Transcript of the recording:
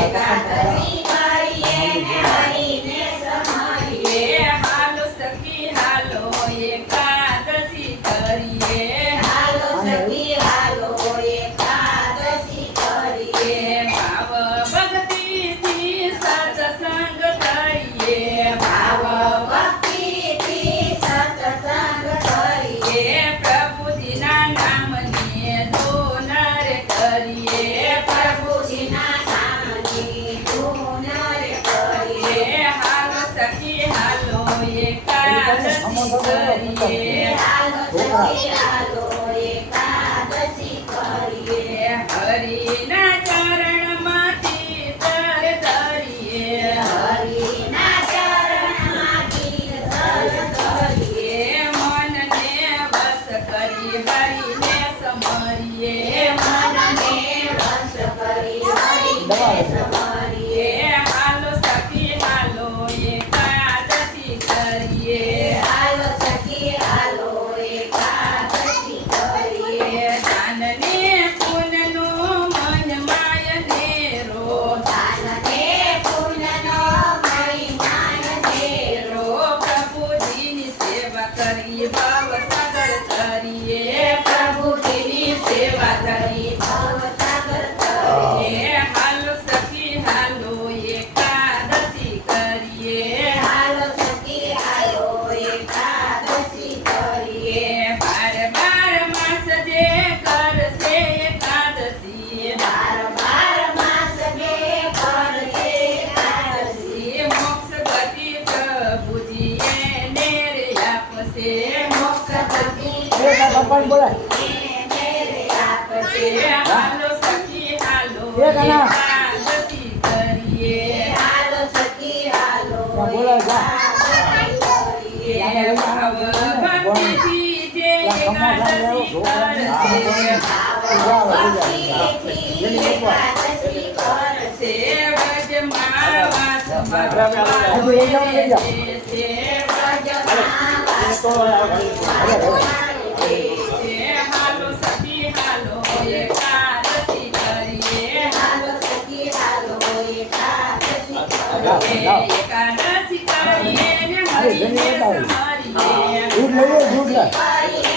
એકાદશી કરીએ ને હરિને સમારીએ હાલો સખી હાલો એકાદશી કરીએ હાલો સખી હાલો એકાદશી કરીએ ભાવ ભક્તિથી સત્સંગ કરીએ ભાવ ભક્તિથી સત્સંગ કરીએ પ્રભુજીના નામની ધૂન રે કરીએ પ્રભુજીના નામની ધૂન રે કરીએ હાલો સખી હાલો એકાદશી કરીએ હાલો સખી હાલો એકાદશી કરીએ હરિના ચરણમાંથી તર ધરીએ હરિના ચરણમાંથી તર ધરીએ મનને વશ કરી હરિને સમરીએ મનને વશ કરી હરિને સમરીએ હાલો સખી હાલો એકાદશી કરીએ હાલો સખી હાલો એકાદશી કરીએ દાનને પુનનો મન માય નેરો દાનને પુનનો મહિમાય નેરો પ્રભુજીની સેવા કરી ભાવ સાગર તરીએ પ્રભુજીની સેવા કરી ભાવ સાગર તરીએ હાલો સખી હાલો એકાદશી કરીએ હાલો સખી હાલો એકાદશી કરીએ બાર માસ જે કરશે એકાદશી બાર માસ જે કરશે એકાદશી મોક્ષ ગતિ પ્રભુજીએ ને રે આપશે મોક્ષ ગતિ ને રે આપશે હાલો સખી હાલો એકાદશી કરીએ હાલો સખી હાલો એકાદશી કરીએ ભાવ ભક્તિથી જે એકાદશી કરશે ભાવ ભક્તિથી એકાદશી કરશે વ્રજમાં વાસમાં ભગવાન રહેશે વ્રજમાં વાસમાં ભગવાન રહેશે હાલો સખી હાલો એકાદશી કરીએ હાલો સખી હાલો એકાદશી કરીએ એકાદશી કરીએ ને હરિને સમારીએ